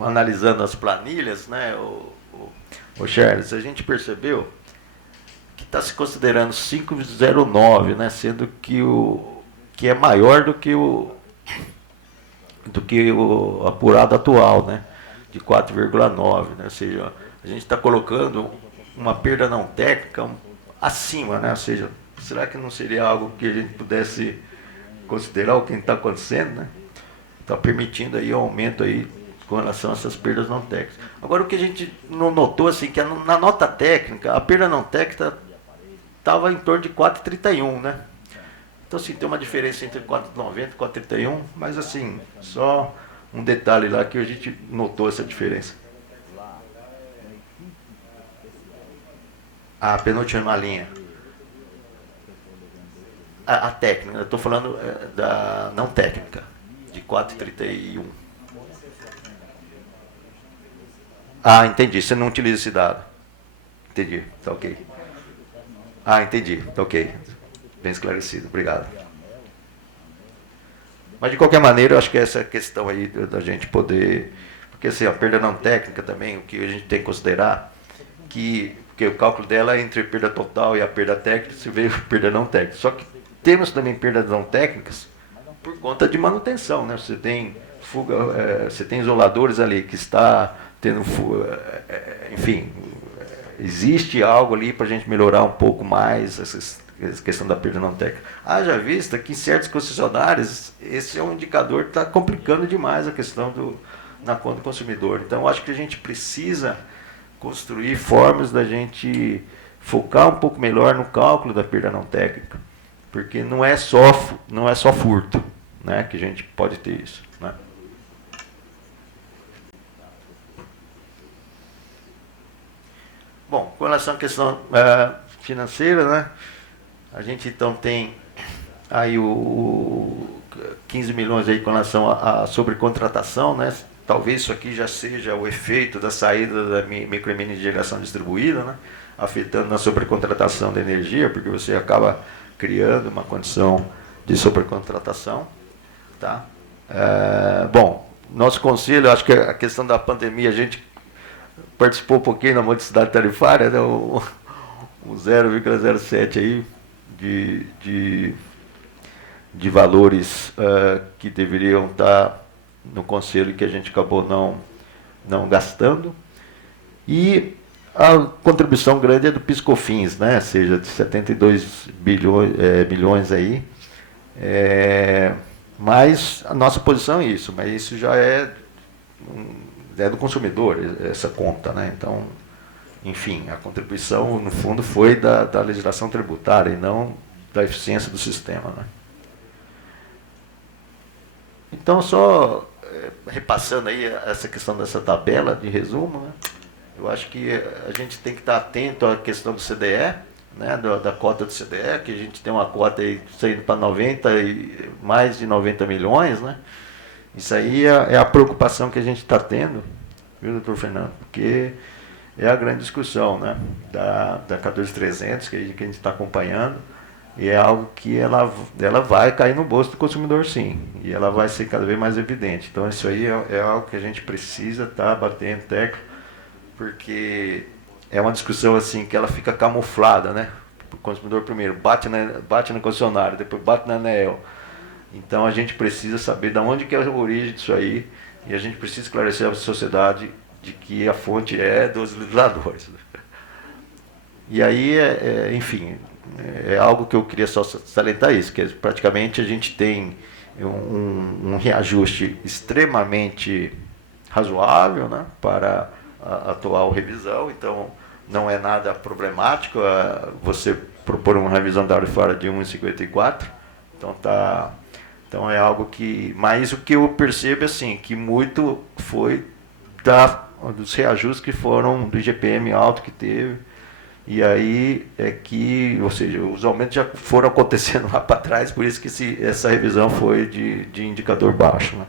analisando as planilhas, né, o Charles, a gente percebeu que está se considerando 5,09, né, sendo que é maior do que o apurado atual, né, de 4,9, né, ou seja, a gente está colocando uma perda não técnica acima, né, ou seja, será que não seria algo que a gente pudesse considerar o que está acontecendo, né? Está permitindo aí um aumento aí com relação a essas perdas não técnicas. Agora, o que a gente não notou, assim, que na nota técnica, a perda não técnica estava em torno de 4,31, né? Então, assim, tem uma diferença entre 4,90 e 4,31, mas, assim, só um detalhe lá que a gente notou essa diferença. A penúltima linha. A técnica, eu estou falando da não técnica, de 4,31. Ah, entendi, você não utiliza esse dado. Entendi, tá ok. Ah, entendi, tá ok. Bem esclarecido, obrigado. Mas de qualquer maneira, eu acho que essa questão aí da gente poder... Porque assim, a perda não técnica também, o que a gente tem que considerar, porque o cálculo dela é entre a perda total e a perda técnica, você vê a perda não técnica. Só que temos também perdas não técnicas por conta de manutenção, né? Você tem fuga, você tem isoladores ali que está tendo fuga, enfim, existe algo ali para a gente melhorar um pouco mais essa questão da perda não técnica. Haja vista que em certos concessionários esse é um indicador que está complicando demais a questão na conta do consumidor. Então, eu acho que a gente precisa construir formas da gente focar um pouco melhor no cálculo da perda não técnica. Porque não é só furto, né, que a gente pode ter isso, né? Bom, com relação à questão financeira, né, a gente então tem aí o 15 milhões aí com relação à sobrecontratação, né? Talvez isso aqui já seja o efeito da saída da micro e mini geração distribuída, né, afetando na sobrecontratação da energia, porque você acaba criando uma condição de supercontratação, tá? Bom, nosso conselho, acho que a questão da pandemia, a gente participou um pouquinho na modicidade tarifária, né, o 0,07 aí de valores que deveriam estar no conselho e que a gente acabou não gastando. E a contribuição grande é do PIS/COFINS, né? Seja de 72 bilhões aí. Mas a nossa posição é isso, mas isso já é do consumidor, essa conta, né? Então, enfim, a contribuição, no fundo, foi da legislação tributária e não da eficiência do sistema, né? Então, só repassando aí essa questão dessa tabela de resumo, né? Eu acho que a gente tem que estar atento à questão do CDE, né, da cota do CDE, que a gente tem uma cota aí saindo para 90 e mais de 90 milhões, né? Isso aí é a preocupação que a gente está tendo, viu, doutor Fernando? Porque é a grande discussão, né, da 14300 que a gente está acompanhando, e é algo que ela vai cair no bolso do consumidor, sim, e ela vai ser cada vez mais evidente. Então isso aí é algo que a gente precisa estar batendo tecla, porque é uma discussão assim que ela fica camuflada, né? O consumidor primeiro bate na concessionária, depois bate na ANEEL. Então a gente precisa saber de onde que é a origem disso aí, e a gente precisa esclarecer à sociedade de que a fonte é dos legisladores. E aí, enfim, é algo que eu queria só salientar isso, que praticamente a gente tem um reajuste extremamente razoável, né, para a atual revisão, então não é nada problemático você propor uma revisão da tarifária de 1,54, então é algo que, mas o que eu percebo assim, que muito foi dos reajustes que foram do IGPM alto que teve, e aí ou seja, os aumentos já foram acontecendo lá para trás, por isso que essa revisão foi de indicador baixo, né?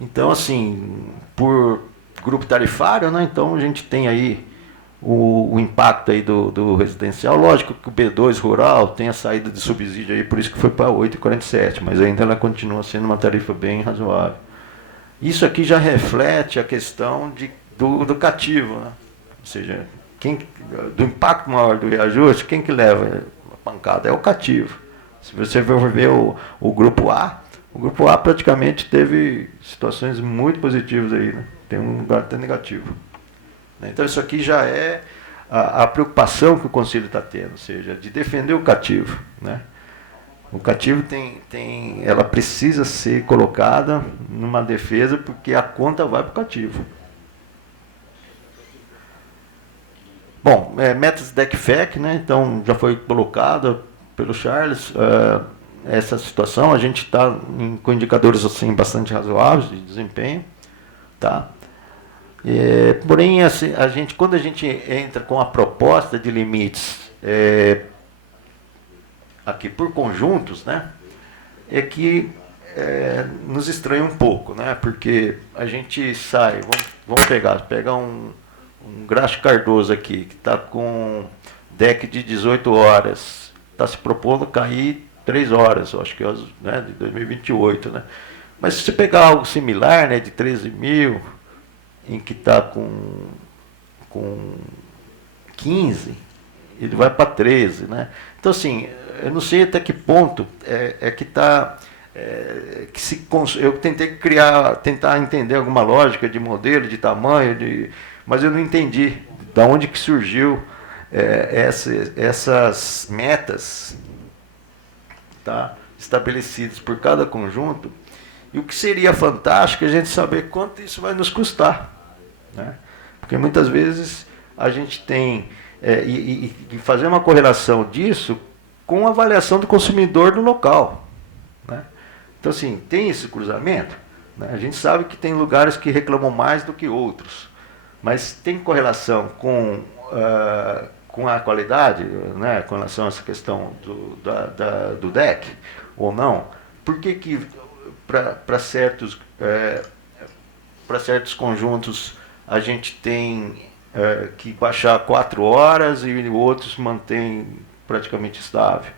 Então, assim, por grupo tarifário, né, então a gente tem aí o impacto aí do residencial. Lógico que o B2 rural tem a saída de subsídio aí, por isso que foi para 8,47, mas ainda ela continua sendo uma tarifa bem razoável. Isso aqui já reflete a questão do cativo, né? Ou seja, do impacto maior do reajuste, quem que leva a pancada? É o cativo. Se você for ver o grupo A praticamente teve situações muito positivas aí, né? Tem um lugar até negativo. Então isso aqui já é a preocupação que o Conselho está tendo, ou seja, de defender o cativo, né? O cativo ela precisa ser colocada numa defesa porque a conta vai para o cativo. Bom, metas DECFEC, né? Então já foi colocada pelo Charles essa situação. A gente está com indicadores assim bastante razoáveis de desempenho, tá? Porém, assim, quando a gente entra com a proposta de limites aqui por conjuntos, né, é que nos estranha um pouco, né, porque a gente sai, vamos pegar um Graxa Cardoso aqui, que está com DEC de 18 horas, está se propondo cair 3 horas, eu acho que é, né, de 2028, né, mas se você pegar algo similar, né, de 13 mil, em que está com 15, ele vai para 13, né? Então, assim, eu não sei até que ponto que está... eu tentei tentar entender alguma lógica de modelo, de tamanho, mas eu não entendi de onde que surgiu essas metas, tá, estabelecidas por cada conjunto, e o que seria fantástico é a gente saber quanto isso vai nos custar, né? Porque muitas vezes a gente tem e fazer uma correlação disso com a avaliação do consumidor no local, né? Então, assim, tem esse cruzamento, né? A gente sabe que tem lugares que reclamam mais do que outros, mas tem correlação com a qualidade, né? Com relação a essa questão do DEC ou não? Por que para certos conjuntos a gente tem que baixar 4 horas e outros mantém praticamente estável?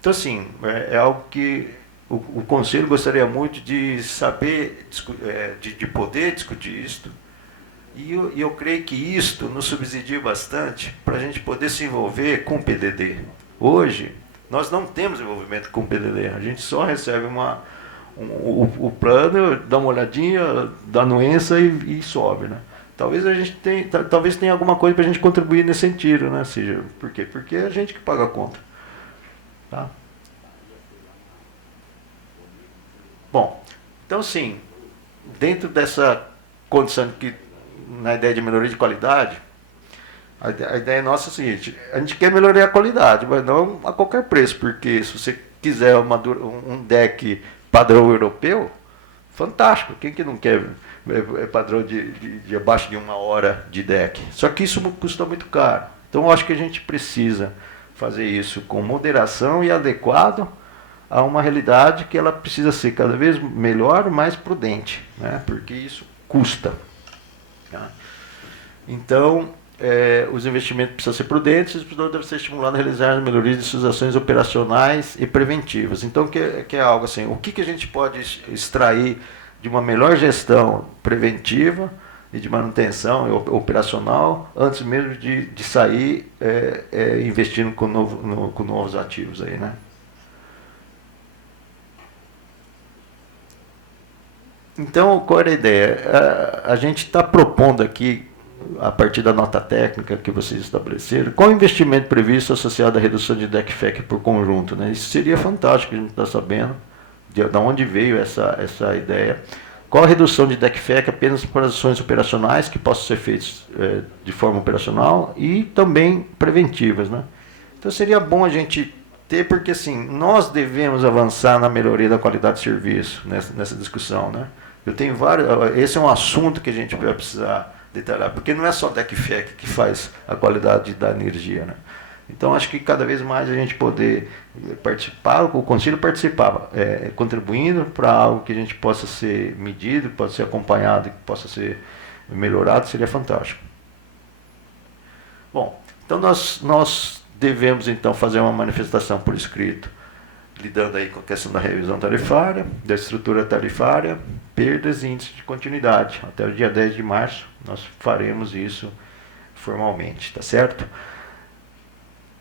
Então, assim, é algo que o Conselho gostaria muito de saber, de poder discutir isto, e eu creio que isto nos subsidia bastante para a gente poder se envolver com o PDD. Hoje, nós não temos envolvimento com o PDD, a gente só recebe o plano, dá uma olhadinha, dá anuência e sobe, né? Talvez tenha alguma coisa para a gente contribuir nesse sentido, né? Seja, por quê? Porque é a gente que paga a conta, tá? Bom, então, sim, dentro dessa condição que, na ideia de melhoria de qualidade, a ideia nossa é a seguinte: a gente quer melhorar a qualidade, mas não a qualquer preço, porque se você quiser um DEC padrão europeu, fantástico, quem que não quer padrão de abaixo de 1 hora de DEC? Só que isso custa muito caro. Então eu acho que a gente precisa fazer isso com moderação e adequado a uma realidade que ela precisa ser cada vez melhor, mais prudente, né? Porque isso custa, tá? Então, os investimentos precisam ser prudentes, e os produtores devem ser estimulados a realizar melhorias de suas ações operacionais e preventivas. Então, que é algo assim, o que a gente pode extrair de uma melhor gestão preventiva e de manutenção operacional, antes mesmo de sair investindo com novos ativos aí, né? Então, qual era a ideia? A gente está propondo aqui, a partir da nota técnica que vocês estabeleceram, qual o investimento previsto associado à redução de DECFEC por conjunto, né? Isso seria fantástico, a gente está sabendo de onde veio essa ideia. Qual a redução de DECFEC apenas para as ações operacionais que possam ser feitas de forma operacional e também preventivas, né? Então seria bom a gente ter, porque assim, nós devemos avançar na melhoria da qualidade de serviço nessa discussão, né? Esse é um assunto que a gente vai precisar detalhar, porque não é só DECFEC que faz a qualidade da energia, né? Então, acho que cada vez mais a gente poder participar, o Conselho participava, contribuindo para algo que a gente possa ser medido, possa ser acompanhado, que possa ser melhorado, seria fantástico. Bom, então nós devemos então fazer uma manifestação por escrito, lidando aí com a questão da revisão tarifária, da estrutura tarifária, perdas e índice de continuidade. Até o dia 10 de março nós faremos isso formalmente, tá certo?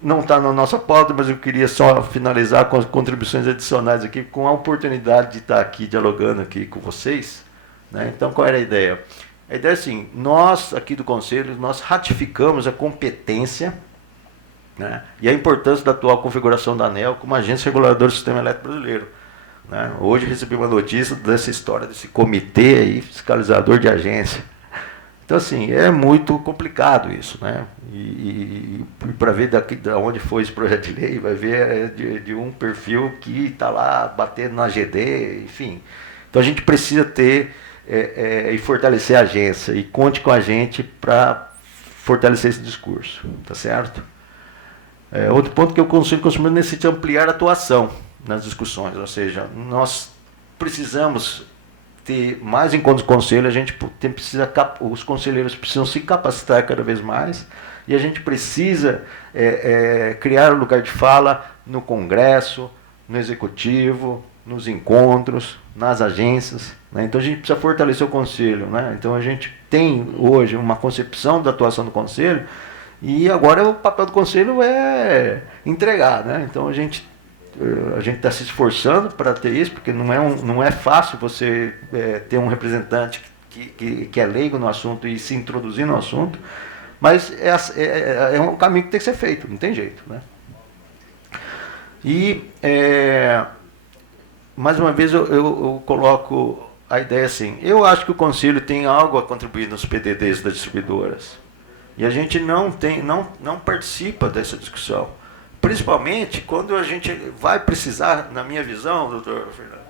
Não está na nossa pauta, mas eu queria só finalizar com as contribuições adicionais aqui, com a oportunidade de estar aqui dialogando aqui com vocês, né? Então, qual era a ideia? A ideia é assim, nós aqui do Conselho, nós ratificamos a competência, né, e a importância da atual configuração da ANEEL como agência reguladora do sistema elétrico brasileiro, né? Hoje recebi uma notícia dessa história desse comitê aí, fiscalizador de agência. Então, assim, é muito complicado isso, né? E para ver daqui, de onde foi esse projeto de lei, vai ver de um perfil que está lá batendo na GD, enfim. Então, a gente precisa ter e fortalecer a agência, e conte com a gente para fortalecer esse discurso, tá certo? Outro ponto que o Conselho de Consumidores necessita ampliar a atuação nas discussões, ou seja, nós precisamos ter mais encontros do Conselho, os conselheiros precisam se capacitar cada vez mais, e a gente precisa criar um lugar de fala no Congresso, no Executivo, nos encontros, nas agências, né? Então a gente precisa fortalecer o Conselho, né? Então a gente tem hoje uma concepção da atuação do Conselho, e agora o papel do Conselho é entregar, né? Então a gente está se esforçando para ter isso, porque não é fácil você ter um representante que é leigo no assunto e se introduzir no assunto, mas é um caminho que tem que ser feito, não tem jeito, né? E, mais uma vez, eu coloco a ideia assim, eu acho que o Conselho tem algo a contribuir nos PDDs das distribuidoras, e a gente não participa dessa discussão. Principalmente quando a gente vai precisar, na minha visão, doutor Fernando,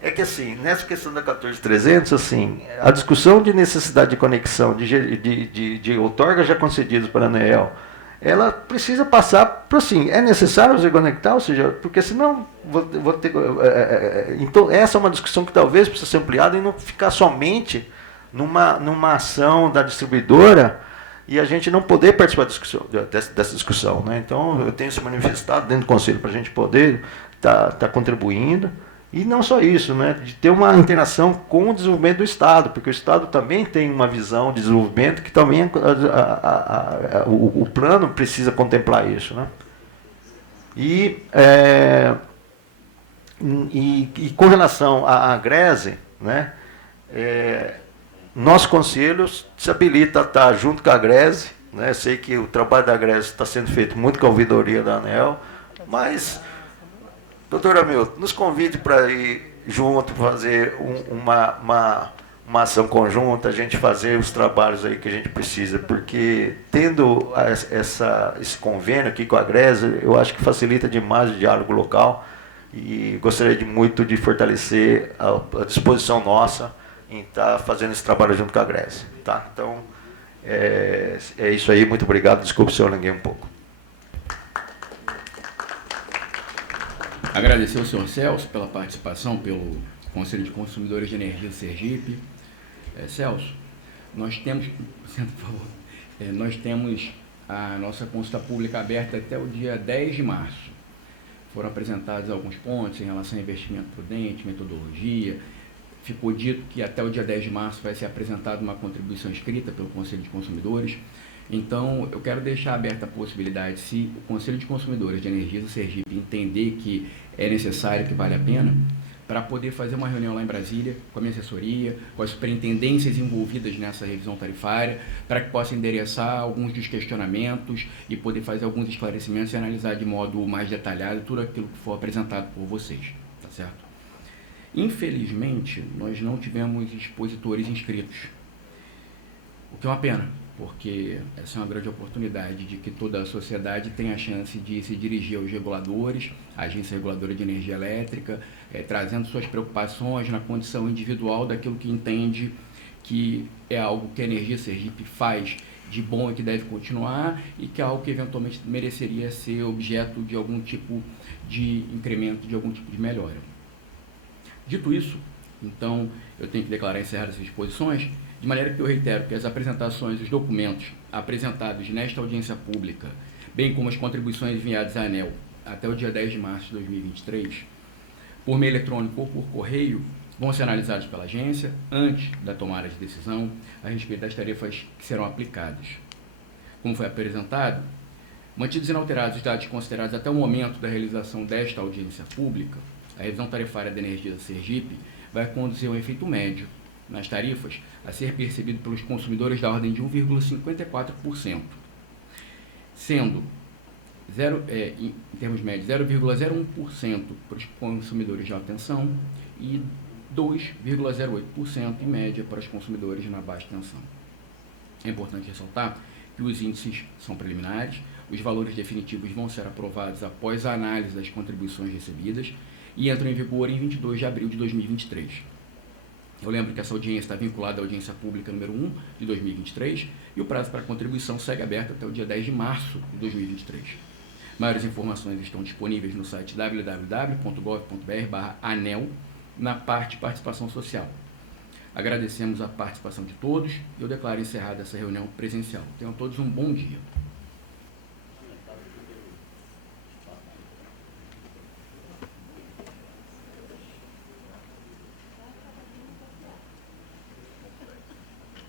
é que assim, nessa questão da 14300, assim, a discussão de necessidade de conexão, de outorgas já concedidas para a ANEEL, ela precisa passar para assim, é necessário você conectar, ou seja, porque senão vou ter. Então, essa é uma discussão que talvez precisa ser ampliada e não ficar somente numa ação da distribuidora, e a gente não poder participar dessa discussão, né? Então, eu tenho se manifestado dentro do Conselho para a gente poder tá contribuindo, e não só isso, né? De ter uma interação com o desenvolvimento do Estado, porque o Estado também tem uma visão de desenvolvimento que também o plano precisa contemplar isso, né? E com relação à GRESE, né? Nosso Conselho se habilita a estar junto com a GRESE, né? Sei que o trabalho da GRESE está sendo feito muito com a ouvidoria da ANEEL, mas, doutor Hamilton, nos convide para ir junto, fazer uma ação conjunta, a gente fazer os trabalhos aí que a gente precisa, porque tendo esse convênio aqui com a GRESE, eu acho que facilita demais o diálogo local, e gostaria muito de fortalecer a disposição nossa em estar fazendo esse trabalho junto com a GRESE, tá? Então, é isso aí, muito obrigado, desculpe se eu alonguei um pouco. Agradecer ao senhor Celso pela participação, pelo Conselho de Consumidores de Energia de Sergipe. Celso, nós temos, por favor, nós temos a nossa consulta pública aberta até o dia 10 de março. Foram apresentados alguns pontos em relação a investimento prudente, metodologia. Ficou dito que até o dia 10 de março vai ser apresentada uma contribuição escrita pelo Conselho de Consumidores. Então, eu quero deixar aberta a possibilidade, se o Conselho de Consumidores de Energia do Sergipe entender que é necessário, que vale a pena, para poder fazer uma reunião lá em Brasília, com a minha assessoria, com as superintendências envolvidas nessa revisão tarifária, para que possa endereçar alguns dos questionamentos e poder fazer alguns esclarecimentos e analisar de modo mais detalhado tudo aquilo que for apresentado por vocês, tá certo? Infelizmente, nós não tivemos expositores inscritos, o que é uma pena, porque essa é uma grande oportunidade de que toda a sociedade tenha a chance de se dirigir aos reguladores, à Agência Reguladora de Energia Elétrica, trazendo suas preocupações na condição individual daquilo que entende que é algo que a Energia Sergipe faz de bom e que deve continuar, e que é algo que eventualmente mereceria ser objeto de algum tipo de incremento, de algum tipo de melhora. Dito isso, então, eu tenho que declarar encerradas essas exposições, de maneira que eu reitero que as apresentações, os documentos apresentados nesta audiência pública, bem como as contribuições enviadas à ANEEL até o dia 10 de março de 2023, por meio eletrônico ou por correio, vão ser analisados pela agência antes da tomada de decisão a respeito das tarefas que serão aplicadas. Como foi apresentado, mantidos inalterados os dados considerados até o momento da realização desta audiência pública, a revisão tarifária da energia da Sergipe vai conduzir um efeito médio nas tarifas a ser percebido pelos consumidores da ordem de 1,54%, sendo em termos médios 0,01% para os consumidores de alta tensão e 2,08% em média para os consumidores na baixa tensão. É importante ressaltar que os índices são preliminares, os valores definitivos vão ser aprovados após a análise das contribuições recebidas e entram em vigor em 22 de abril de 2023. Eu lembro que essa audiência está vinculada à audiência pública número 1 de 2023 e o prazo para contribuição segue aberto até o dia 10 de março de 2023. Maiores informações estão disponíveis no site www.gov.br/ANEEL, na parte Participação Social. Agradecemos a participação de todos e eu declaro encerrada essa reunião presencial. Tenham todos um bom dia.